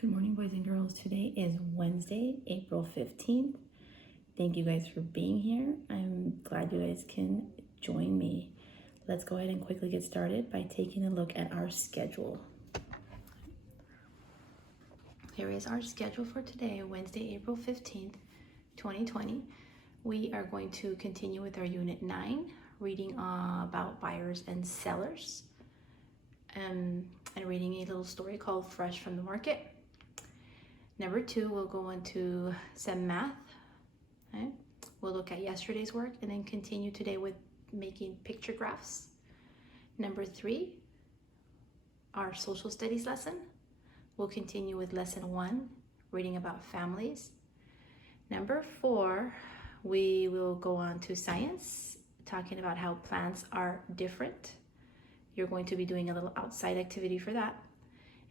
Good morning, boys and girls. Today is Wednesday, April 15th. Thank you guys for being here. I'm glad you guys can join me. Let's go ahead and quickly get started by taking a look at our schedule. Here is our schedule for today, Wednesday, April 15th, 2020. We are going to continue with our Unit 9, reading about buyers and sellers, and reading a little story called Fresh from the Market. Number 2, we'll go into some math. Okay? We'll look at yesterday's work and then continue today with making picture graphs. Number 3, our social studies lesson. We'll continue with lesson 1, reading about families. Number 4, we will go on to science, talking about how plants are different. You're going to be doing a little outside activity for that.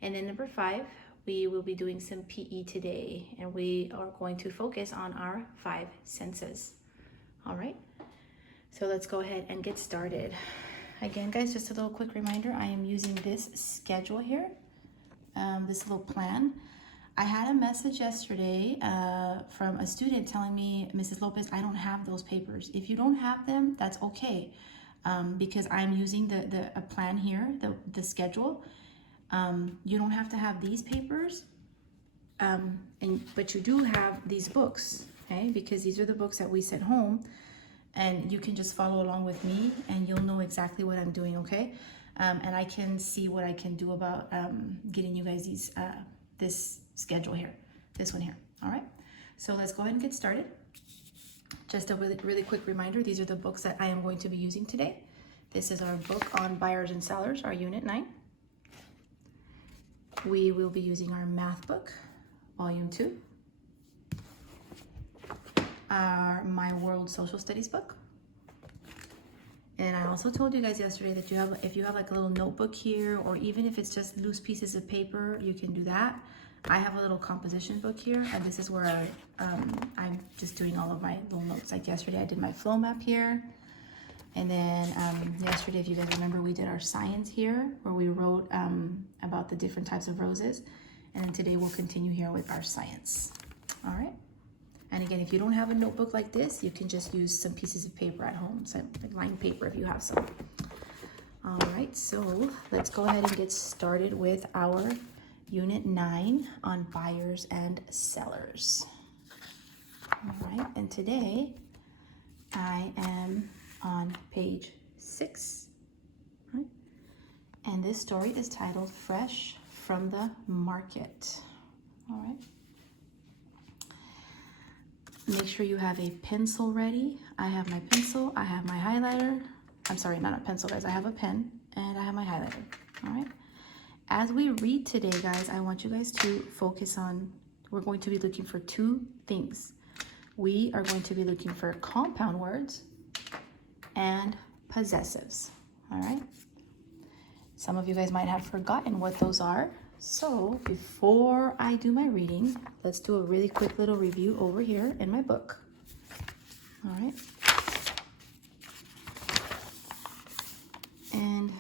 And then number 5, we will be doing some PE today, and we are going to focus on our 5 senses. All right, so let's go ahead and get started. Again, guys, just a little quick reminder, I am using this schedule here, this little plan. I had a message yesterday from a student telling me, Mrs. Lopez, I don't have those papers. If you don't have them, that's okay, because I'm using a plan here, the schedule. You don't have to have these papers, but you do have these books, okay? Because these are the books that we sent home, and you can just follow along with me, and you'll know exactly what I'm doing, okay? And I can see what I can do about getting you guys this schedule here, this one here, all right? So let's go ahead and get started. Just a really quick reminder, these are the books that I am going to be using today. This is our book on buyers and sellers, our Unit 9. We will be using our math book, volume 2, our My World Social Studies book. And I also told you guys yesterday that if you have like a little notebook here, or even if it's just loose pieces of paper, you can do that. I have a little composition book here, and this is where I'm just doing all of my little notes. Like yesterday, I did my flow map here. And then yesterday, if you guys remember, we did our science here, where we wrote about the different types of roses. And then today we'll continue here with our science. All right. And again, if you don't have a notebook like this, you can just use some pieces of paper at home, some like lined paper if you have some. All right, so let's go ahead and get started with our Unit 9 on buyers and sellers. All right, and today I am on page 6, right? And this story is titled Fresh from the Market. All right. Make sure you have a pencil ready. I have my pencil, I have my highlighter. I'm sorry, not a pencil, guys. I have a pen and I have my highlighter. All right. As we read today, guys, I want you guys to focus on, we're going to be looking for 2 things. We are going to be looking for compound words and possessives, all right? Some of you guys might have forgotten what those are. So before I do my reading, let's do a really quick little review over here in my book, all right? And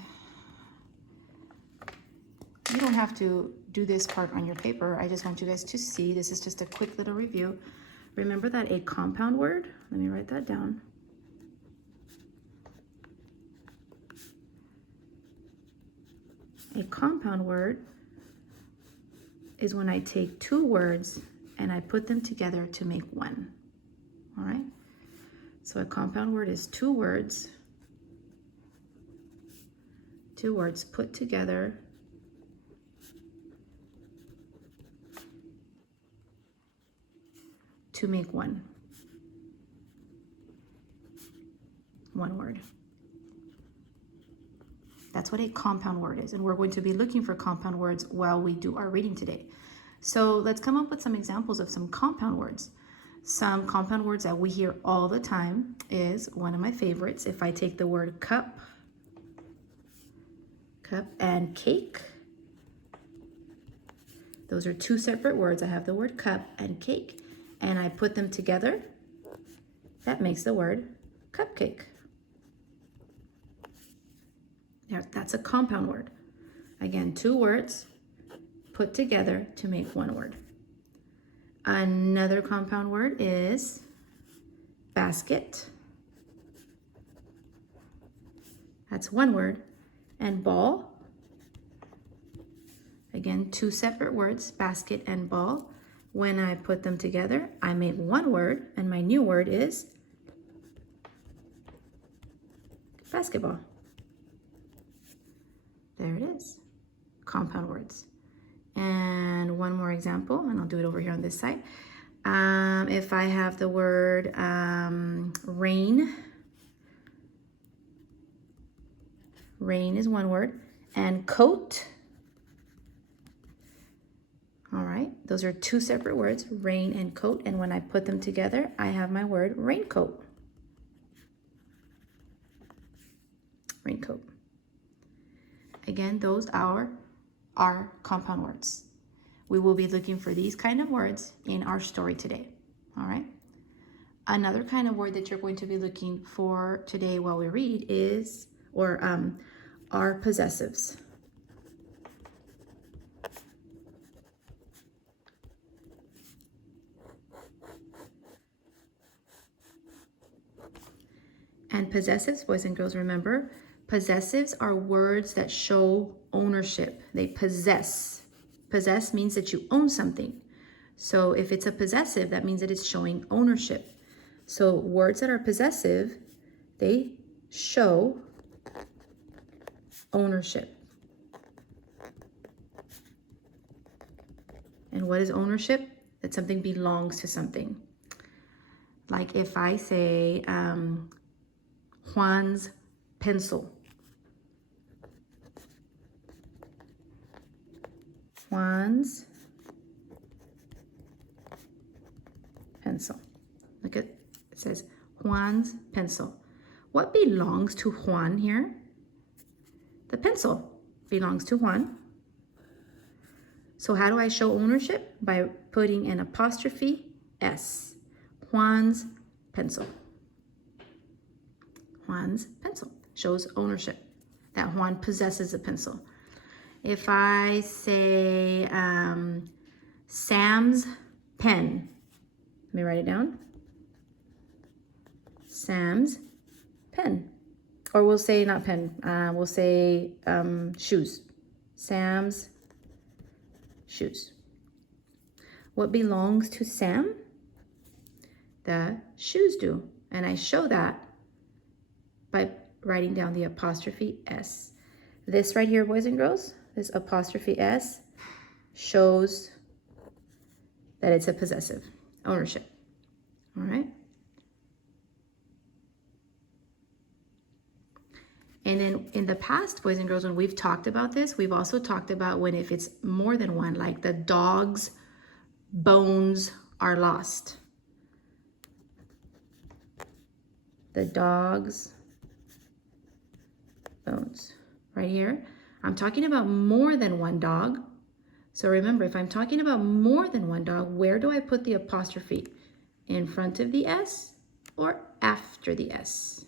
you don't have to do this part on your paper. I just want you guys to see, this is just a quick little review. Remember that a compound word, let me write that down. A compound word is when I take 2 words and I put them together to make one. All right? So a compound word is 2 words put together to make one word. That's what a compound word is, and we're going to be looking for compound words while we do our reading today. So let's come up with some examples of some compound words. Some compound words that we hear all the time is one of my favorites. If I take the word cup and cake, those are 2 separate words. I have the word cup and cake, and I put them together. That makes the word cupcake. Now, that's a compound word. Again, 2 words put together to make one word. Another compound word is basket. That's one word. And ball. Again, two separate words, basket and ball. When I put them together, I made one word, and my new word is basketball. There it is, compound words. And one more example, and I'll do it over here on this side. If I have the word rain, rain is one word, and coat. All right, those are two separate words, rain and coat, and when I put them together, I have my word raincoat. Raincoat. Again, those are our compound words. We will be looking for these kind of words in our story today, all right? Another kind of word that you're going to be looking for today while we read is, are possessives. And possessives, boys and girls, remember, possessives are words that show ownership. They possess. Possess means that you own something. So if it's a possessive, that means that it's showing ownership. So words that are possessive, they show ownership. And what is ownership? That something belongs to something. Like if I say Juan's pencil. Juan's pencil. Look at it says Juan's pencil. What belongs to Juan here? The pencil belongs to Juan. So how do I show ownership? By putting an apostrophe S. Juan's pencil. Juan's pencil shows ownership, that Juan possesses a pencil. If I say Sam's pen, let me write it down. Sam's pen. Or we'll say not pen, we'll say shoes. Sam's shoes. What belongs to Sam? The shoes do. And I show that by writing down the apostrophe S. This right here, boys and girls, this apostrophe S shows that it's a possessive, ownership. All right? And then in the past, boys and girls, when we've talked about this, we've also talked about when if it's more than one, like the dog's bones are lost. The dog's bones. Right here, I'm talking about more than one dog. So remember, if I'm talking about more than one dog, where do I put the apostrophe? In front of the S or after the S?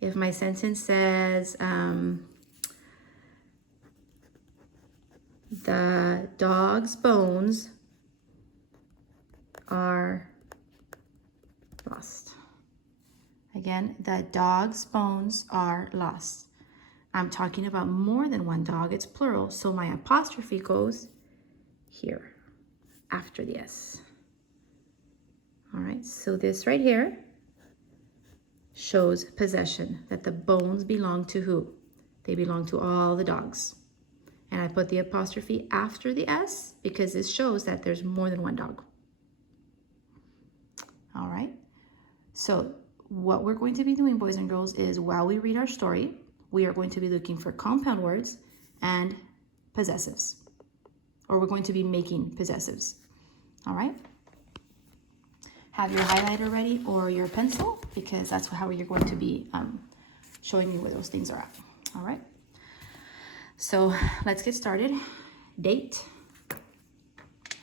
If my sentence says, the dog's bones are lost. Again, the dog's bones are lost. I'm talking about more than one dog, it's plural, so my apostrophe goes here, after the S. All right, so this right here shows possession, that the bones belong to who? They belong to all the dogs. And I put the apostrophe after the S because this shows that there's more than one dog. All right, so what we're going to be doing, boys and girls, is while we read our story, we are going to be looking for compound words and possessives, or we're going to be making possessives. All right? Have your highlighter ready or your pencil, because that's how you're going to be showing me where those things are at. All right? So let's get started. Date.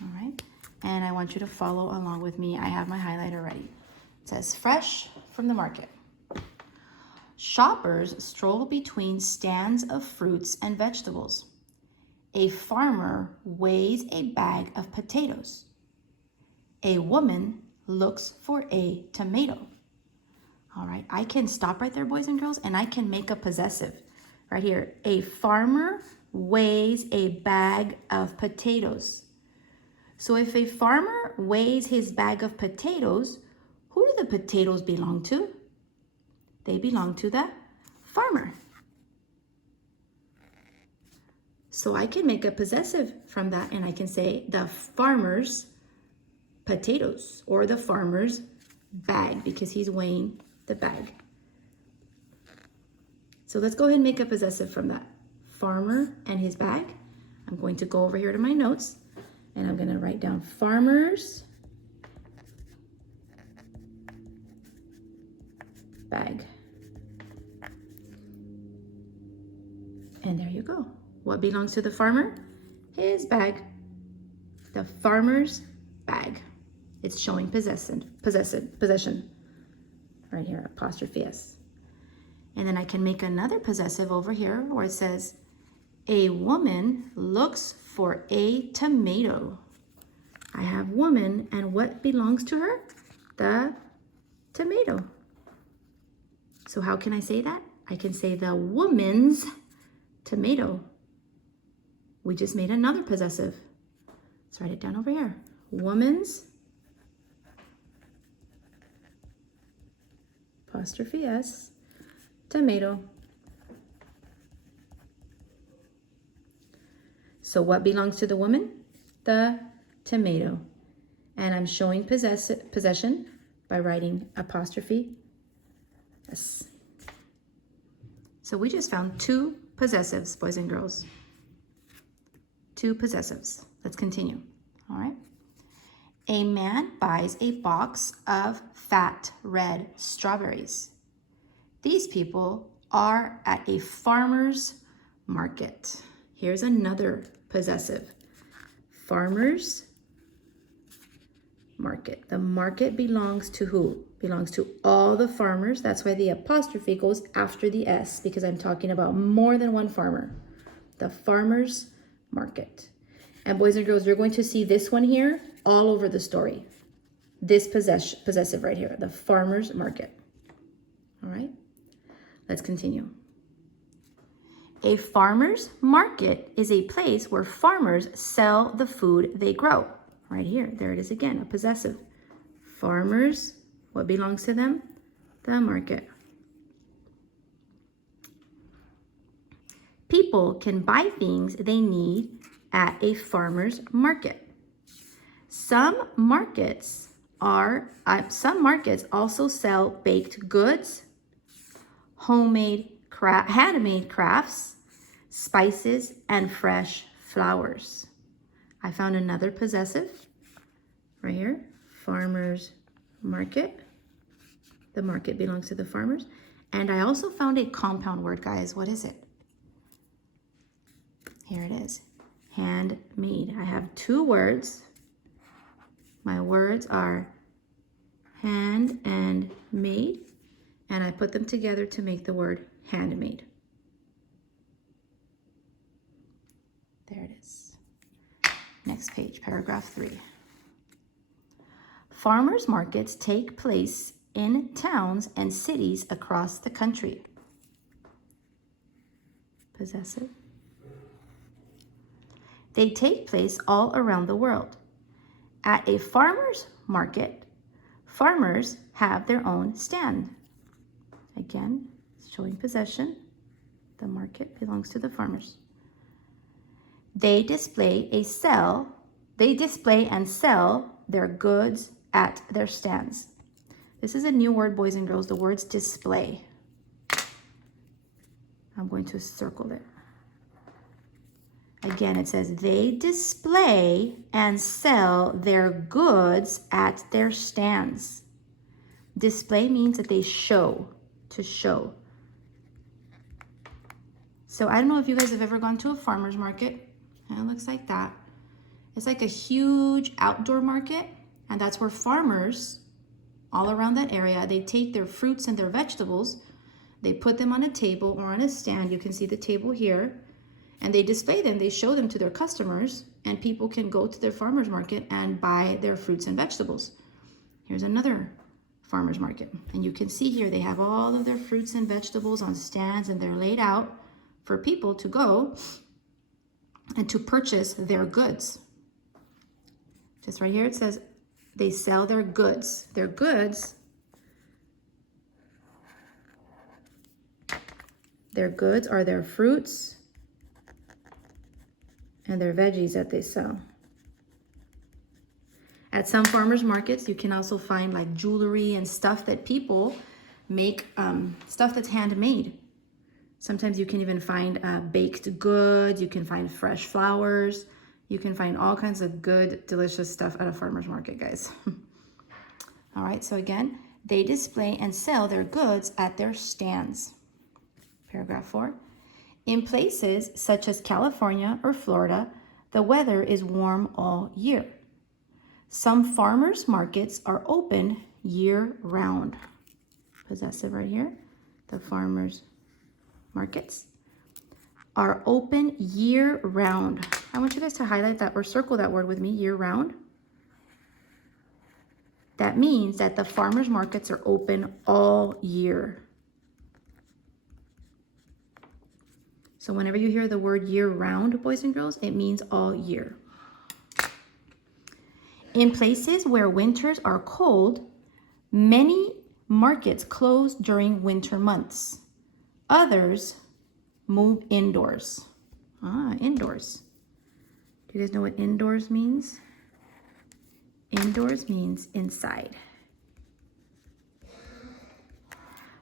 All right? And I want you to follow along with me. I have my highlighter ready. It says, fresh from the market. Shoppers stroll between stands of fruits and vegetables. A farmer weighs a bag of potatoes. A woman looks for a tomato. All right, I can stop right there, boys and girls, and I can make a possessive right here. A farmer weighs a bag of potatoes. So if a farmer weighs his bag of potatoes, who do the potatoes belong to? They belong to the farmer. So I can make a possessive from that, and I can say the farmer's potatoes, or the farmer's bag, because he's weighing the bag. So let's go ahead and make a possessive from that. Farmer and his bag. I'm going to go over here to my notes, and I'm going to write down farmer's bag. And there you go. What belongs to the farmer? His bag. The farmer's bag. It's showing possession. Right here, apostrophe S. And then I can make another possessive over here where it says, a woman looks for a tomato. I have woman, and what belongs to her? The tomato. So how can I say that? I can say the woman's tomato. We just made another possessive. Let's write it down over here. Woman's, apostrophe S, tomato. So what belongs to the woman? The tomato. And I'm showing possession by writing apostrophe S. So we just found two possessives, boys and girls. Two possessives. Let's continue. All right. A man buys a box of fat red strawberries. These people are at a farmer's market. Here's another possessive. Farmer's market. The market belongs to who? Belongs to all the farmers. That's why the apostrophe goes after the S, because I'm talking about more than one farmer. The farmer's market. And boys and girls, you're going to see this one here all over the story. This possessive right here, the farmer's market. All right, let's continue. A farmer's market is a place where farmers sell the food they grow. Right here, there it is again, a possessive. Farmers, what belongs to them? The market. People can buy things they need at a farmer's market. Some markets also sell baked goods, handmade crafts, spices, and fresh flowers. I found another possessive right here, farmer's market. The market belongs to the farmers. And I also found a compound word, guys. What is it? Here it is, handmade. I have two words. My words are hand and made, and I put them together to make the word handmade. There it is. Next page, paragraph 3. Farmers markets take place in towns and cities across the country. Possessive. They take place all around the world. At a farmer's market, farmers have their own stand. Again, showing possession. The market belongs to the farmers. They display and sell their goods at their stands. This is a new word, boys and girls, the word's display. I'm going to circle it. Again, it says they display and sell their goods at their stands. Display means that they show, to show. So I don't know if you guys have ever gone to a farmer's market. And it looks like that. It's like a huge outdoor market, and that's where farmers all around that area, they take their fruits and their vegetables, they put them on a table or on a stand. You can see the table here. And they display them, they show them to their customers, and people can go to their farmer's market and buy their fruits and vegetables. Here's another farmer's market. And you can see here they have all of their fruits and vegetables on stands, and they're laid out for people to go and to purchase their goods. Just right here it says they sell their goods. Their goods are their fruits and their veggies that they sell. At some farmers markets, you can also find like jewelry and stuff that people make, stuff that's handmade. Sometimes you can even find baked goods. You can find fresh flowers. You can find all kinds of good, delicious stuff at a farmer's market, guys. All right, so again, they display and sell their goods at their stands. Paragraph 4. In places such as California or Florida, the weather is warm all year. Some farmers markets are open year-round. Possessive right here. The farmers markets are open year-round. I want you guys to highlight that or circle that word with me, year-round. That means that the farmers markets are open all year. So whenever you hear the word year-round, boys and girls, it means all year. In places where winters are cold, many markets close during winter months. Others move indoors. Indoors. Do you guys know what indoors means? Indoors means inside.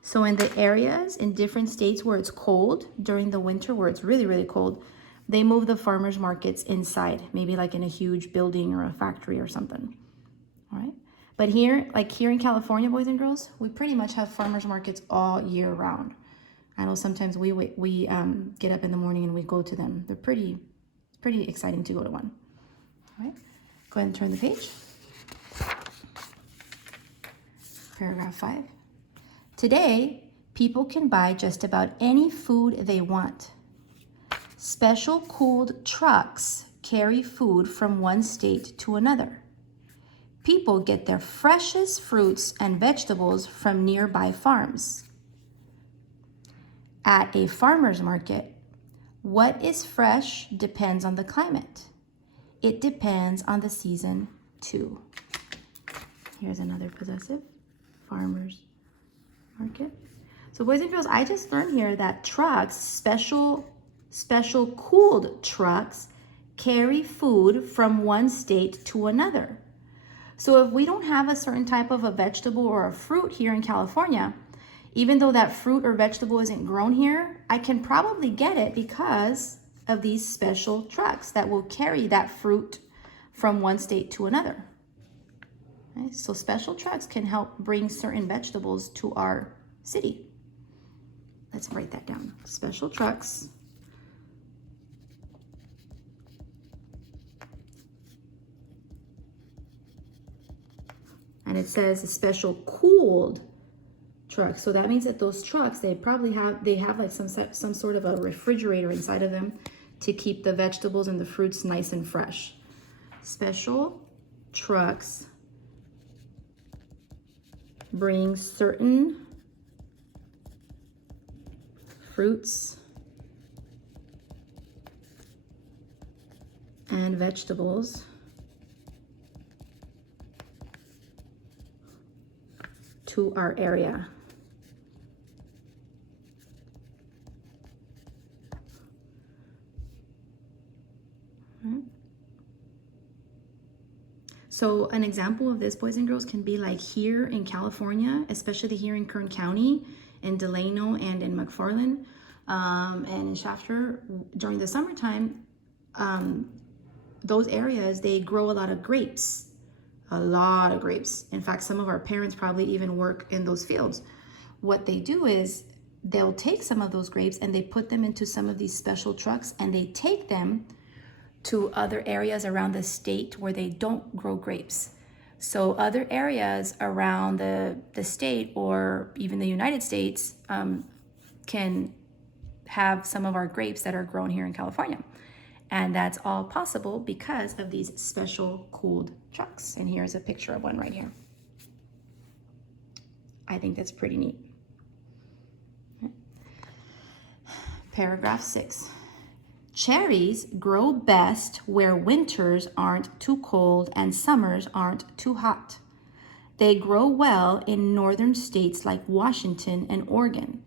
So in the areas in different states where it's cold during the winter, where it's really, really cold, they move the farmers markets inside, maybe like in a huge building or a factory or something. All right. But here, like here in California, boys and girls, we pretty much have farmers markets all year round. I know sometimes we get up in the morning and we go to them. They're pretty exciting to go to one. All right. Go ahead and turn the page. Paragraph 5. Today, people can buy just about any food they want. Special cooled trucks carry food from one state to another. People get their freshest fruits and vegetables from nearby farms. At a farmer's market, what is fresh depends on the climate. It depends on the season too. Here's another possessive, farmer's market. So boys and girls, I just learned here that trucks, special cooled trucks, carry food from one state to another. So if we don't have a certain type of a vegetable or a fruit here in California, even though that fruit or vegetable isn't grown here, I can probably get it because of these special trucks that will carry that fruit from one state to another. Okay, so special trucks can help bring certain vegetables to our city. Let's write that down. Special trucks and it says a special cooled truck. So that means that those trucks, they have like some sort of a refrigerator inside of them to keep the vegetables and the fruits nice and fresh. Special trucks bring certain fruits and vegetables to our area. So an example of this, boys and girls, can be like here in California, especially here in Kern County, in Delano and in McFarland, and in Shafter. During the summertime, those areas, they grow a lot of grapes. A lot of grapes. In fact, some of our parents probably even work in those fields. What they do is they'll take some of those grapes and they put them into some of these special trucks and they take them to other areas around the state where they don't grow grapes. So other areas around the state or even the United States can have some of our grapes that are grown here in California. And that's all possible because of these special cooled trucks. And here's a picture of one right here. I think that's pretty neat. Paragraph 6. Cherries grow best where winters aren't too cold and summers aren't too hot. They grow well in northern states like Washington and Oregon.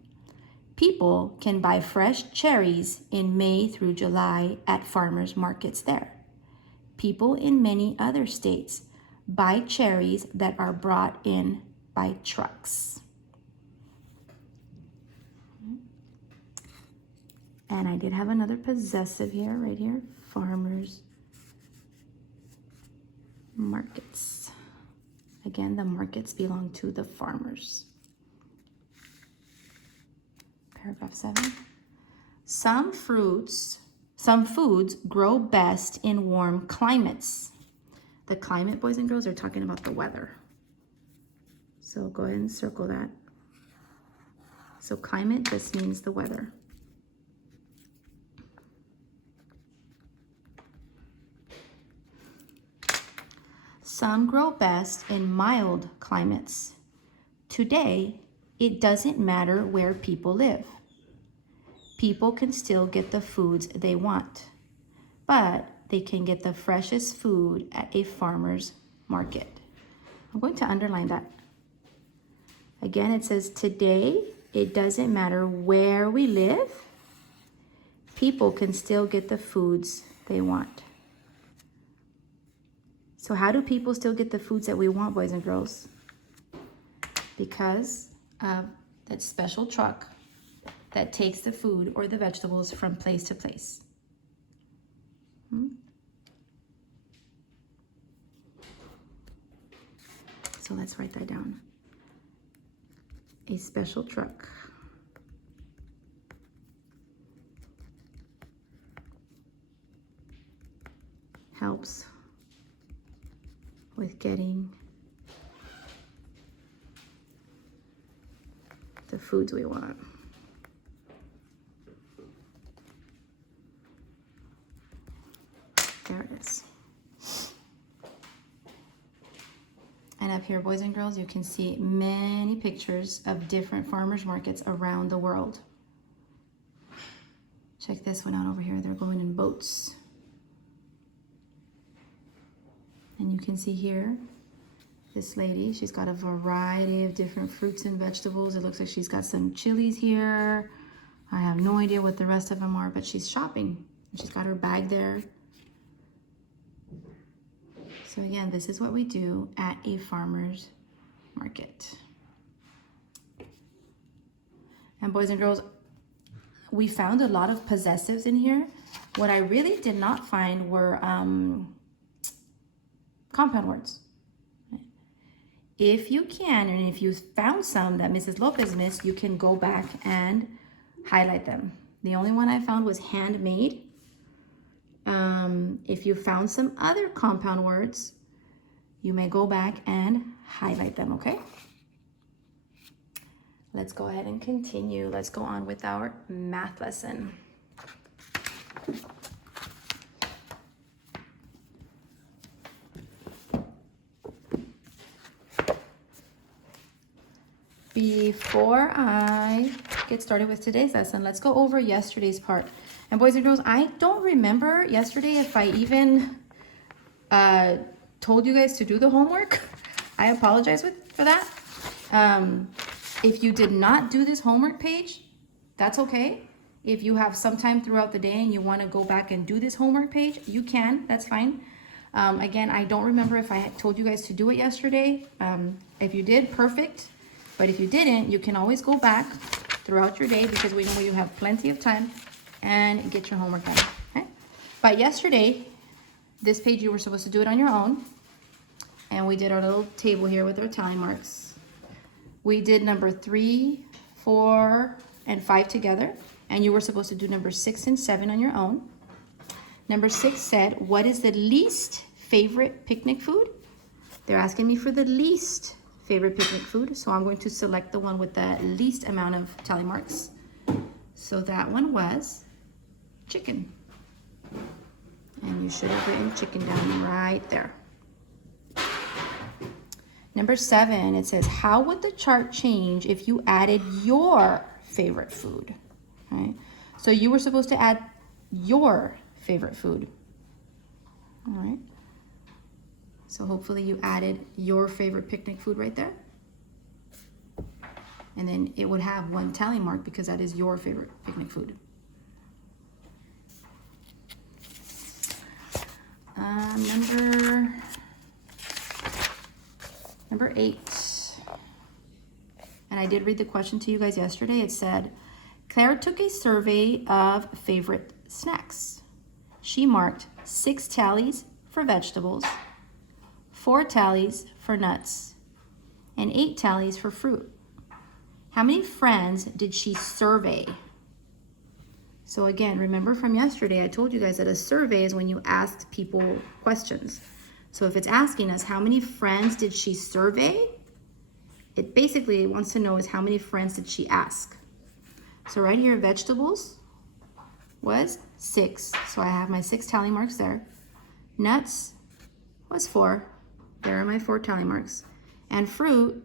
People can buy fresh cherries in May through July at farmers markets there. People in many other states buy cherries that are brought in by trucks. And I did have another possessive here, right here, farmers markets. Again, the markets belong to the farmers. Paragraph 7. Some foods grow best in warm climates. The climate, boys and girls, are talking about the weather. So go ahead and circle that. So climate just means the weather. Some grow best in mild climates. Today, it doesn't matter where people live. People can still get the foods they want, but they can get the freshest food at a farmer's market. I'm going to underline that. Again, it says today, it doesn't matter where we live. People can still get the foods they want. So how do people still get the foods that we want, boys and girls? Because of that special truck that takes the food or the vegetables from place to place. So let's write that down. A special truck. Helps with getting the foods we want. There it is. And up here, boys and girls, you can see many pictures of different farmers markets around the world. Check this one out over here. They're going in boats. And you can see here, this lady, she's got a variety of different fruits and vegetables. It looks like she's got some chilies here. I have no idea what the rest of them are, but she's shopping. She's got her bag there. So again, this is what we do at a farmer's market. And boys and girls, we found a lot of possessives in here. What I really did not find were compound words. If you can, and if you found some that Mrs. Lopez missed, you can go back and highlight them. The only one I found was handmade. If you found some other compound words, you may go back and highlight them, okay? Let's go ahead and continue. Let's go on with our math lesson. Before I get started with today's lesson, let's go over yesterday's part. And boys and girls, I don't remember yesterday if I even told you guys to do the homework. I apologize for that. If you did not do this homework page, that's okay. If you have some time throughout the day and you want to go back and do this homework page, you can, that's fine. Again, I don't remember if I had told you guys to do it yesterday. If you did, perfect. But if you didn't, you can always go back throughout your day because we know you have plenty of time and get your homework done, okay? But yesterday, this page you were supposed to do it on your own. And we did our little table here with our tally marks. We did number 3, 4, and 5 together. And you were supposed to do number 6 and 7 on your own. Number 6 said, what is the least favorite picnic food? They're asking me for the least favorite picnic food. So I'm going to select the one with the least amount of tally marks. So that one was chicken. And you should have written chicken down right there. Number 7, it says, how would the chart change if you added your favorite food? Right? So you were supposed to add your favorite food. All right. So hopefully you added your favorite picnic food right there. And then it would have one tally mark because that is your favorite picnic food. Number 8. And I did read the question to you guys yesterday. It said, Claire took a survey of favorite snacks. She marked 6 tallies for vegetables, 4 tallies for nuts, and 8 tallies for fruit. How many friends did she survey? So again, remember from yesterday, I told you guys that a survey is when you ask people questions. So if it's asking us how many friends did she survey, it basically wants to know is how many friends did she ask. So right here, vegetables was 6. So I have my 6 tally marks there. Nuts was 4. There are my 4 tally marks. And fruit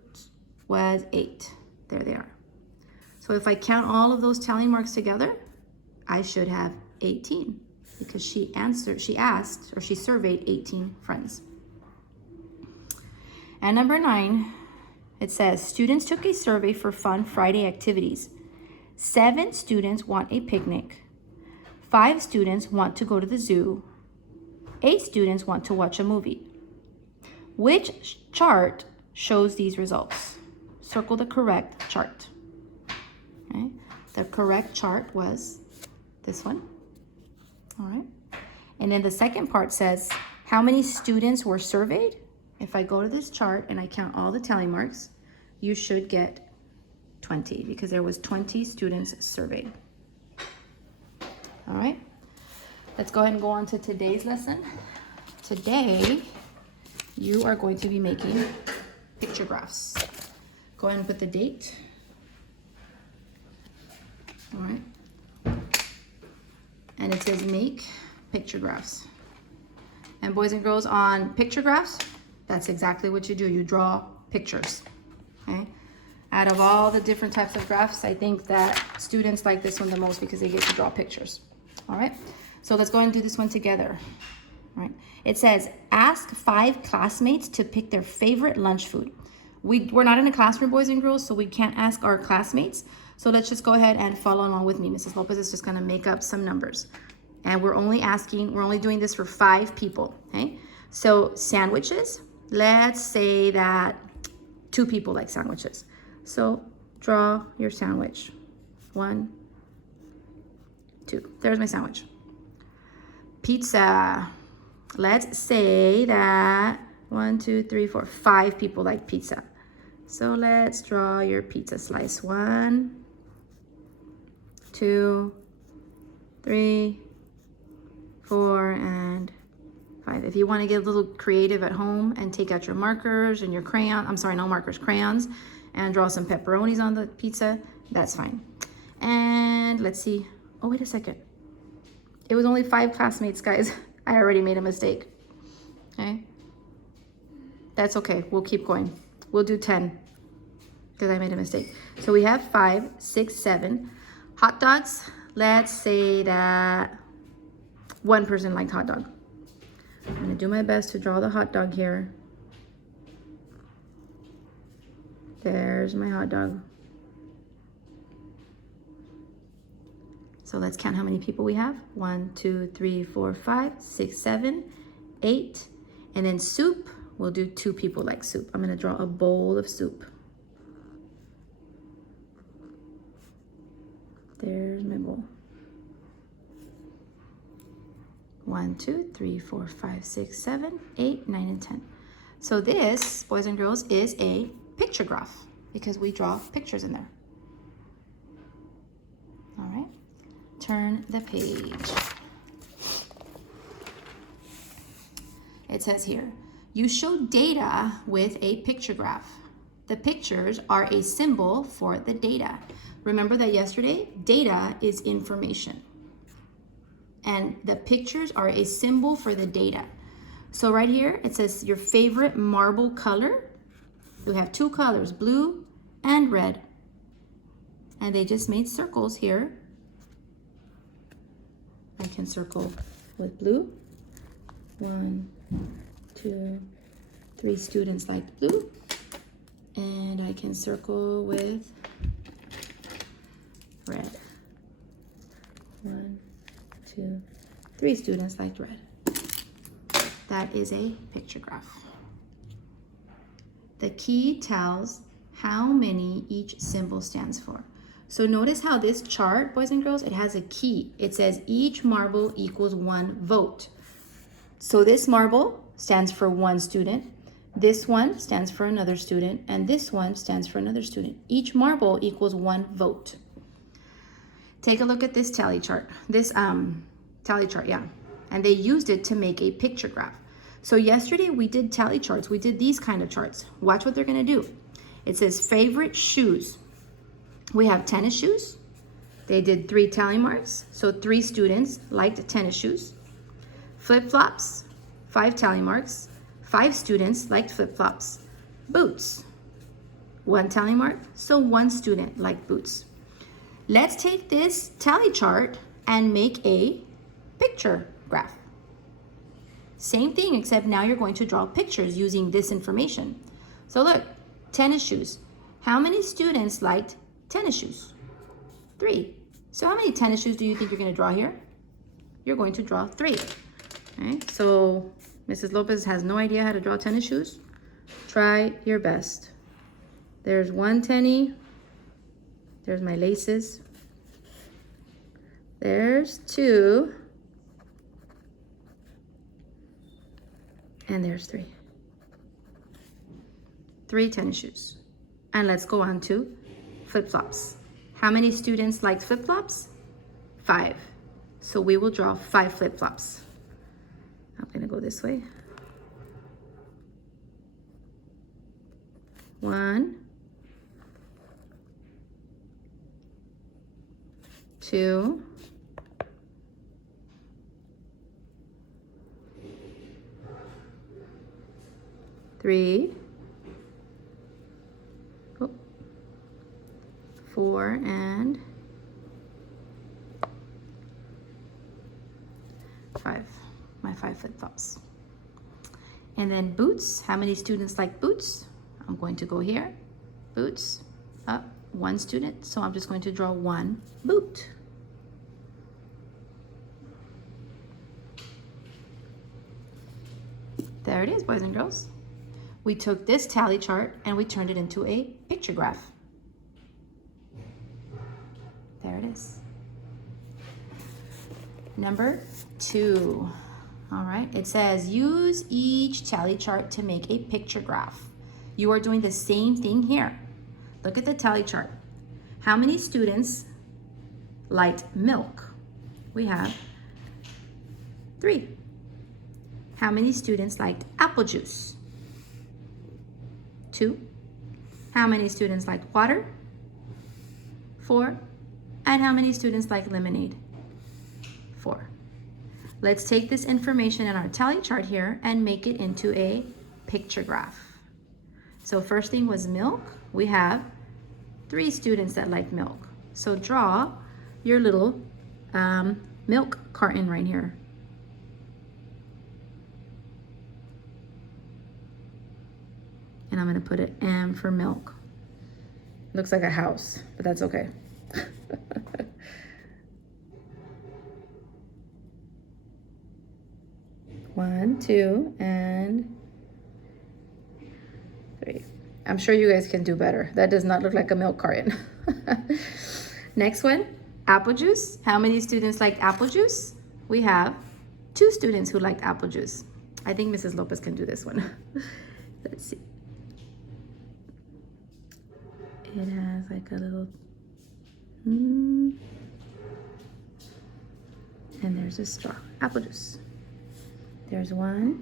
was 8. There they are. So if I count all of those tally marks together, I should have 18 because she surveyed 18 friends. And number 9, it says, students took a survey for fun Friday activities. 7 students want a picnic. 5 students want to go to the zoo. 8 students want to watch a movie. Which chart shows these results? Circle the correct chart. Okay. The correct chart was this one. All right. And then the second part says, how many students were surveyed? If I go to this chart and I count all the tally marks, you should get 20 because there was 20 students surveyed. All right. Let's go ahead and go on to today's lesson. Today, you are going to be making picture graphs. Go ahead and put the date. All right. And it says make picture graphs. And boys and girls, on picture graphs, that's exactly what you do. You draw pictures. Okay. Out of all the different types of graphs, I think that students like this one the most because they get to draw pictures. All right. So let's go ahead and do this one together. All right. It says, ask 5 classmates to pick their favorite lunch food. We're not in a classroom, boys and girls, so we can't ask our classmates. So let's just go ahead and follow along with me. Mrs. Lopez is just gonna make up some numbers. And we're only doing this for 5 people, okay? So sandwiches, let's say that 2 people like sandwiches. So draw your sandwich. 1, 2, there's my sandwich. Pizza, let's say that 1, 2, 3, 4, 5 people like pizza. So let's draw your pizza slice. 1, 2, 3, 4, and 5. If you want to get a little creative at home and take out your markers and your crayons, and draw some pepperonis on the pizza, that's fine. And let's see. Oh, wait a second. It was only 5 classmates, guys. I already made a mistake. Okay. That's okay. We'll keep going. We'll do 10 because I made a mistake. So we have 5, 6, 7. Hot dogs. Let's say that 1 person liked hot dog. I'm going to do my best to draw the hot dog here. There's my hot dog. So let's count how many people we have. 1, 2, 3, 4, 5, 6, 7, 8. And then soup, we'll do 2 people like soup. I'm gonna draw a bowl of soup. There's my bowl. 1, 2, 3, 4, 5, 6, 7, 8, 9, and 10. So this, boys and girls, is a picture graph because we draw pictures in there. All right, turn the page. It says here, you show data with a picture graph. The pictures are a symbol for the data. Remember that yesterday? Data is information. And the pictures are a symbol for the data. So right here, it says your favorite marble color. You have two colors, blue and red. And they just made circles here. I can circle with blue. 1, 2, 3 students like blue. And I can circle with red. 1, 2, 3 students like red. That is a picture graph. The key tells how many each symbol stands for. So notice how this chart, boys and girls, it has a key. It says each marble equals 1 vote. So this marble stands for 1 student. This one stands for another student, and this one stands for another student. Each marble equals 1 vote. Take a look at this tally chart. This tally chart, yeah. And they used it to make a picture graph. So yesterday we did tally charts. We did these kind of charts. Watch what they're gonna do. It says favorite shoes. We have tennis shoes. They did 3 tally marks. So 3 students liked tennis shoes. Flip-flops, 5 tally marks. 5 students liked flip-flops. Boots, 1 tally mark. So 1 student liked boots. Let's take this tally chart and make a picture graph. Same thing, except now you're going to draw pictures using this information. So look, tennis shoes. How many students liked tennis shoes? 3. So how many tennis shoes do you think you're going to draw here? You're going to draw 3. Okay, so Mrs. Lopez has no idea how to draw tennis shoes. Try your best. There's 1 tenny. There's my laces. There's 2. And there's 3. 3 tennis shoes. And let's go on to flip-flops. How many students liked flip-flops? 5. So we will draw 5 flip-flops. I'm gonna go this way. 1, 2, 3, 4, and 5. My 5 flip-flops. And then boots. How many students like boots? I'm going to go here. Boots. Up. 1 student. So I'm just going to draw 1 boot. There it is, boys and girls. We took this tally chart and we turned it into a picture graph. There it is. Number 2. All right, it says use each tally chart to make a picture graph. You are doing the same thing here. Look at the tally chart. How many students liked milk? We have 3. How many students liked apple juice? 2. How many students liked water? 4. And how many students like lemonade? 4. Let's take this information in our tally chart here and make it into a picture graph. So first thing was milk. We have 3 students that like milk. So draw your little milk carton right here. And I'm gonna put an M for milk. Looks like a house, but that's okay. 1, 2, and 3. I'm sure you guys can do better. That does not look like a milk carton. Next one, apple juice. How many students liked apple juice? We have 2 students who liked apple juice. I think Mrs. Lopez can do this one. Let's see. It has like a little, and there's a straw, apple juice. There's 1,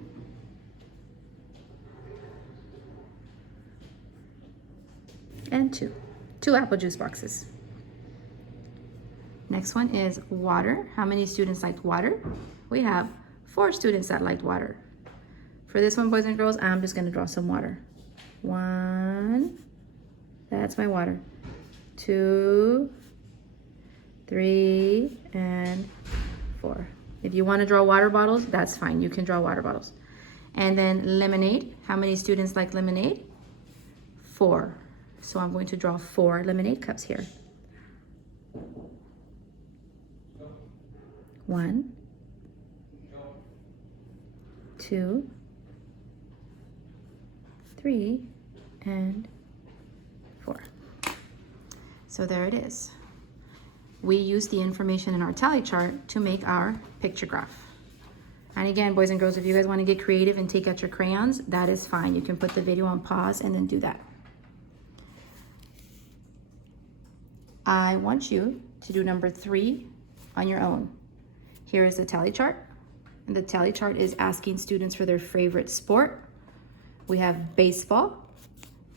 and 2. 2 apple juice boxes. Next one is water. How many students liked water? We have 4 students that liked water. For this one, boys and girls, I'm just gonna draw some water. 1, that's my water. 2, 3, and 4. If you wanna draw water bottles, that's fine. You can draw water bottles. And then lemonade. How many students like lemonade? 4. So I'm going to draw 4 lemonade cups here. 1, 2, 3, and 4. So there it is. We use the information in our tally chart to make our picture graph. And again, boys and girls, if you guys want to get creative and take out your crayons, that is fine. You can put the video on pause and then do that. I want you to do number 3 on your own. Here is the tally chart. And the tally chart is asking students for their favorite sport. We have baseball.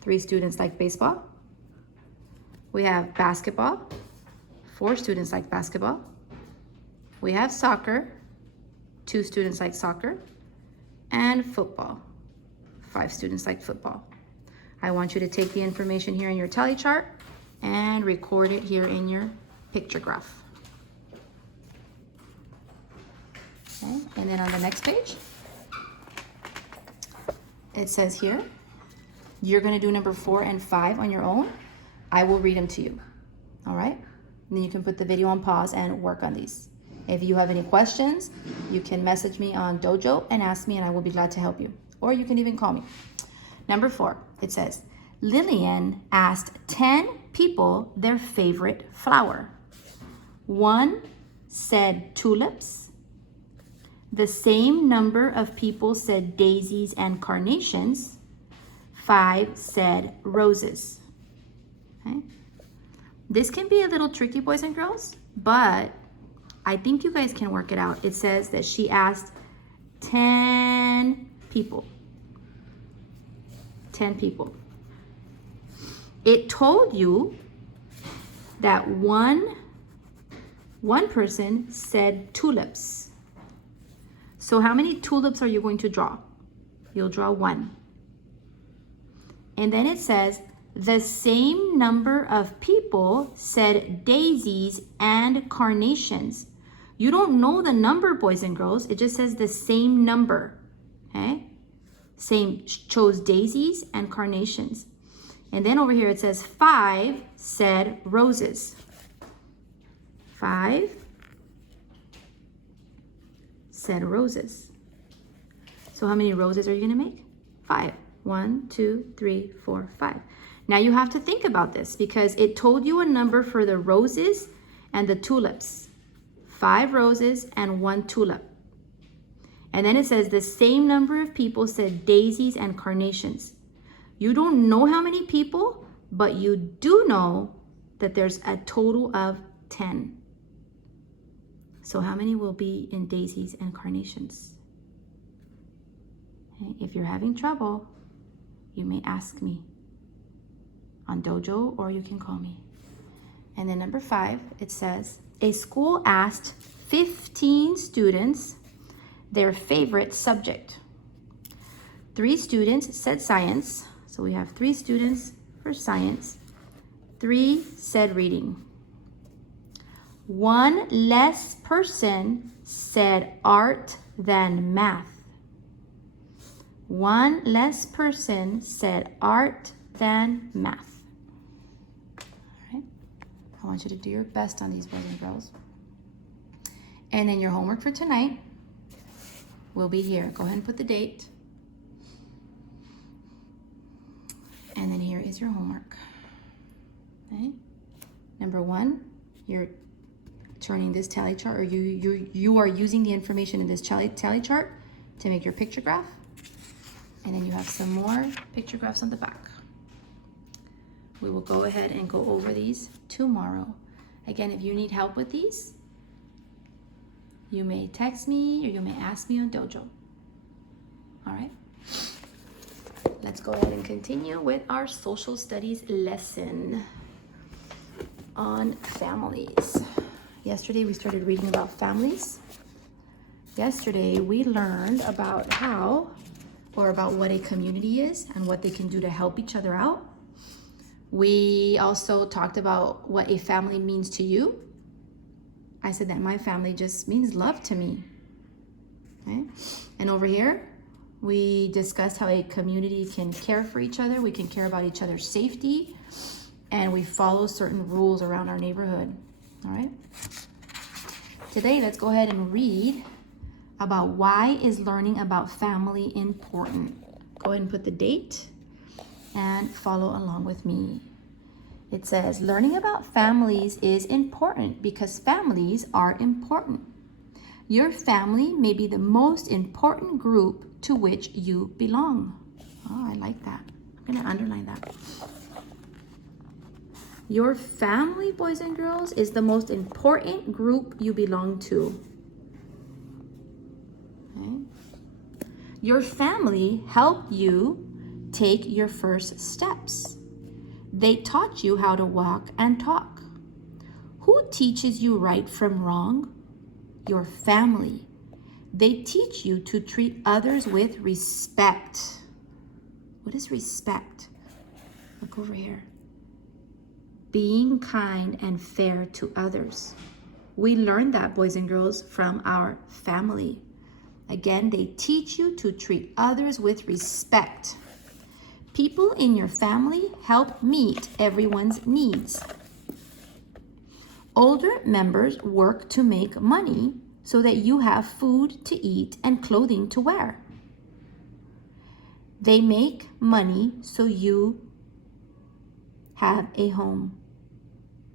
3 students like baseball. We have basketball. 4 students like basketball. We have soccer. 2 students like soccer. And football. 5 students like football. I want you to take the information here in your tally chart and record it here in your picture graph. Okay. And then on the next page, it says here, you're gonna do number 4 and 5 on your own. I will read them to you, all right? And then you can put the video on pause and work on these. If you have any questions, you can message me on Dojo and ask me and I will be glad to help you. Or you can even call me. Number 4, it says, Lillian asked 10 people their favorite flower. 1 said tulips. The same number of people said daisies and carnations. 5 said roses. Okay. This can be a little tricky, boys and girls, but I think you guys can work it out. It says that she asked 10 people. 10 people. It told you that one person said tulips. So how many tulips are you going to draw? You'll draw 1. And then it says the same number of people said daisies and carnations. You don't know the number, boys and girls. It just says the same number. Okay? Same chose daisies and carnations. And then over here it says 5 said roses. 5 said roses. So how many roses are you going to make? 5. 1, 2, 3, 4, 5. Now you have to think about this because it told you a number for the roses and the tulips. 5 roses and 1 tulip. And then it says the same number of people said daisies and carnations. You don't know how many people, but you do know that there's a total of 10. So how many will be in daisies and carnations? Okay. If you're having trouble, you may ask me on Dojo or you can call me. And then number 5, it says, a school asked 15 students their favorite subject. 3 students said science. So we have 3 students for science. 3 said reading. 1 less person said art than math. 1 less person said art than math. All right. I want you to do your best on these, boys and girls. And then your homework for tonight will be here. Go ahead and put the date. And then here is your homework. Okay. Number 1, you're turning this tally chart, or you are using the information in this tally chart to make your picture graph. And then you have some more picture graphs on the back. We will go ahead and go over these tomorrow. Again, if you need help with these, you may text me or you may ask me on Dojo. All right? let's go ahead and continue with our social studies lesson on families. Yesterday we started reading about families. Yesterday we learned about about what a community is and what they can do to help each other out. We also talked about what a family means to you. I said that my family just means love to me. Okay? And over here, we discussed how a community can care for each other. We can care about each other's safety, and we follow certain rules around our neighborhood. All right? Today, let's go ahead and read about why is learning about family important. Go ahead and put the date and follow along with me. It says, learning about families is important because families are important. Your family may be the most important group to which you belong. Oh, I like that. I'm going to underline that. Your family, boys and girls, is the most important group you belong to. Okay. Your family helped you take your first steps. They taught you how to walk and talk. Who teaches you right from wrong? Your family. They teach you to treat others with respect. What is respect? Look over here. Being kind and fair to others. We learned that, boys and girls, from our family. Again, they teach you to treat others with respect. People in your family help meet everyone's needs. Older members work to make money so that you have food to eat and clothing to wear. They make money so you have a home.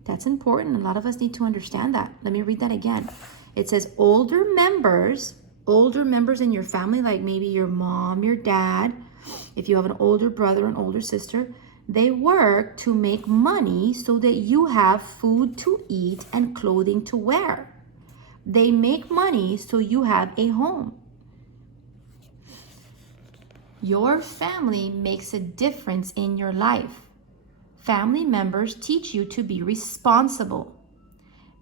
That's important. A lot of us need to understand that. Let me read that again. It says older members in your family, like maybe your mom, your dad, if you have an older brother, an older sister, they work to make money so that you have food to eat and clothing to wear. They make money so you have a home. Your family makes a difference in your life. Family members teach you to be responsible.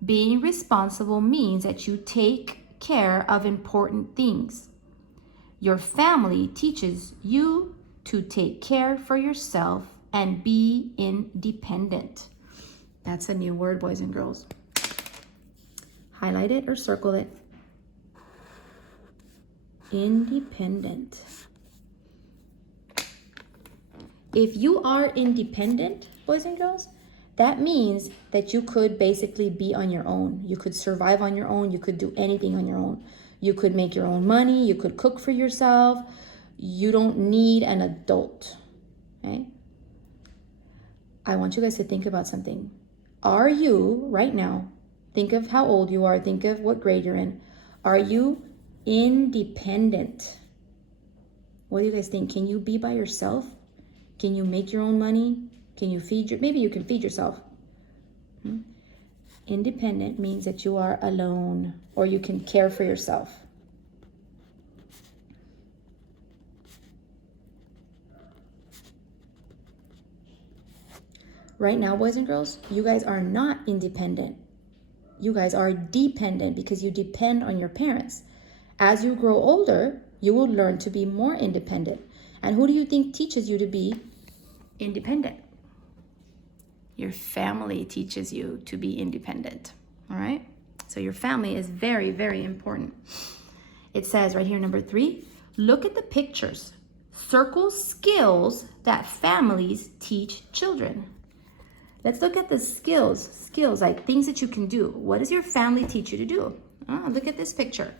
Being responsible means that you take care of important things. Your family teaches you to take care for yourself and be independent. That's a new word, boys and girls. Highlight it or circle it. Independent. If you are independent, boys and girls, that means that you could basically be on your own. You could survive on your own. You could do anything on your own. You could make your own money. You could cook for yourself. You don't need an adult. Okay? I want you guys to think about something. Are you, right now, think of how old you are. Think of what grade you're in. Are you independent? What do you guys think? Can you be by yourself? Can you make your own money? Can you maybe you can feed yourself. Independent means that you are alone or you can care for yourself. Right now, boys and girls, you guys are not independent. You guys are dependent because you depend on your parents. As you grow older, you will learn to be more independent. And who do you think teaches you to be independent? Your family teaches you to be independent, all right? So your family is very, very important. It says right here, number 3, look at the pictures. Circle skills that families teach children. Let's look at the skills like things that you can do. What does your family teach you to do? Look at this picture.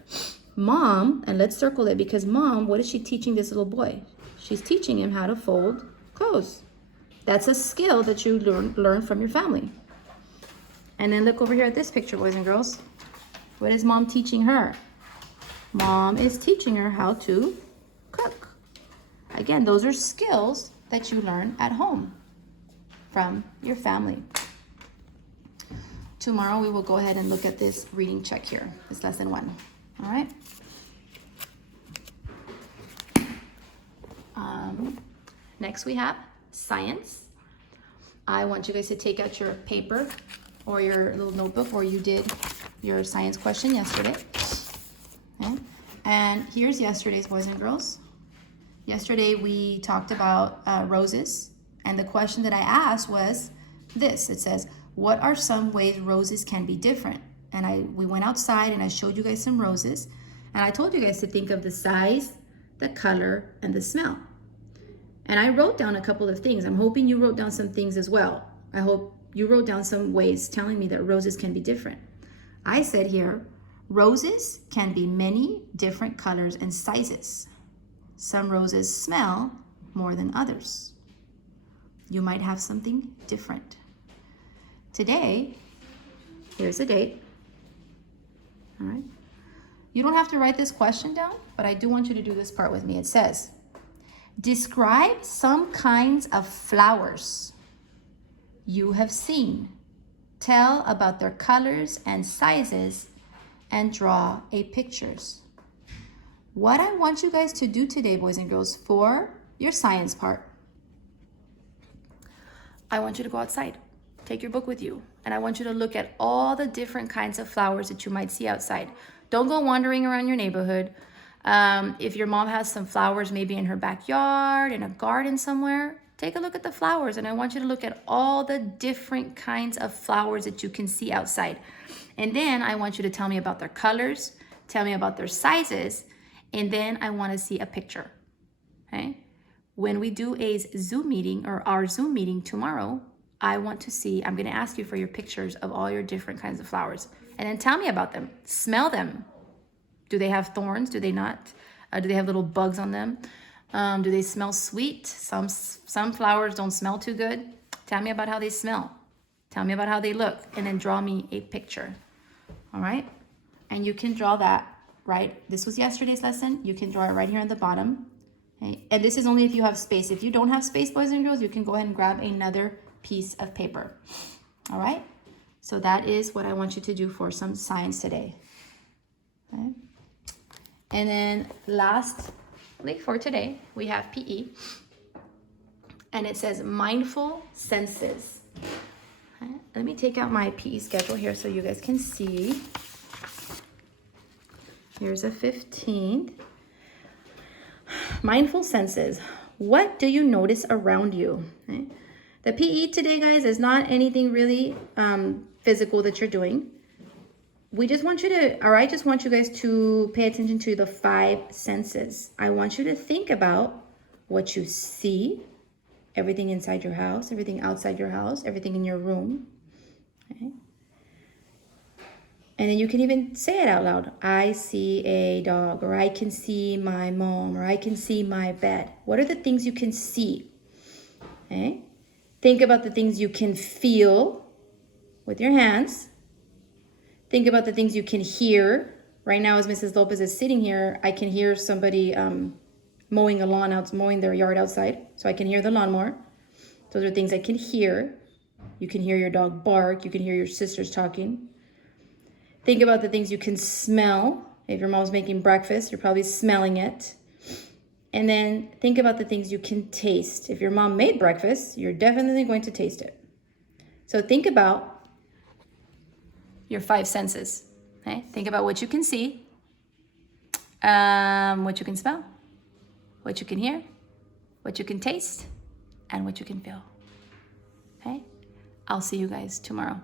Mom, and let's circle it because mom, what is she teaching this little boy? She's teaching him how to fold clothes. That's a skill that you learn from your family. And then look over here at this picture, boys and girls. What is mom teaching her? Mom is teaching her how to cook. Again, those are skills that you learn at home from your family. Tomorrow we will go ahead and look at this reading check here. It's lesson 1. All right. Next we have science. I want you guys to take out your paper or your little notebook where you did your science question yesterday. Okay. And here's yesterday's, boys and girls. Yesterday we talked about roses, and the question that I asked was this. It says, what are some ways roses can be different? And we went outside and I showed you guys some roses, and I told you guys to think of the size, the color, and the smell. And I wrote down a couple of things. I'm hoping you wrote down some things as well. I hope you wrote down some ways telling me that roses can be different. I said here, roses can be many different colors and sizes. Some roses smell more than others. You might have something different. Today, here's a date. All right. You don't have to write this question down, but I do want you to do this part with me. It says, describe some kinds of flowers you have seen. Tell about their colors and sizes and draw a pictures. What I want you guys to do today, boys and girls, for your science part, I want you to go outside. Take your book with you, and I want you to look at all the different kinds of flowers that you might see outside. Don't go wandering around your neighborhood. If your mom has some flowers maybe in her backyard, in a garden somewhere, take a look at the flowers, and I want you to look at all the different kinds of flowers that you can see outside. And then I want you to tell me about their colors, tell me about their sizes, and then I want to see a picture. Okay? When we do a Zoom meeting or our Zoom meeting tomorrow, I'm going to ask you for your pictures of all your different kinds of flowers. And then tell me about them. Smell them. Do they have thorns? Do they not? Do they have little bugs on them? Do they smell sweet? Some flowers don't smell too good. Tell me about how they smell. Tell me about how they look. And then draw me a picture. All right? And you can draw that, right? This was yesterday's lesson. You can draw it right here on the bottom. Okay? And this is only if you have space. If you don't have space, boys and girls, you can go ahead and grab another piece of paper. All right? So that is what I want you to do for some science today. Okay? And then lastly for today, we have PE. And it says mindful senses. Okay? Let me take out my PE schedule here so you guys can see. Here's a 15th. Mindful senses. What do you notice around you? Okay? The PE today, guys, is not anything really physical that you're doing. I just want you guys to pay attention to the 5 senses. I want you to think about what you see, everything inside your house, everything outside your house, everything in your room. Okay? And then you can even say it out loud. I see a dog, or I can see my mom, or I can see my bed. What are the things you can see? Okay? Think about the things you can feel with your hands. Think about the things you can hear. Right now, as Mrs. Lopez is sitting here, I can hear somebody mowing their yard outside. So I can hear the lawnmower. Those are things I can hear. You can hear your dog bark. You can hear your sisters talking. Think about the things you can smell. If your mom's making breakfast, you're probably smelling it. And then think about the things you can taste. If your mom made breakfast, you're definitely going to taste it. So think about your 5 senses. Okay? Think about what you can see, what you can smell, what you can hear, what you can taste, and what you can feel. Okay? I'll see you guys tomorrow.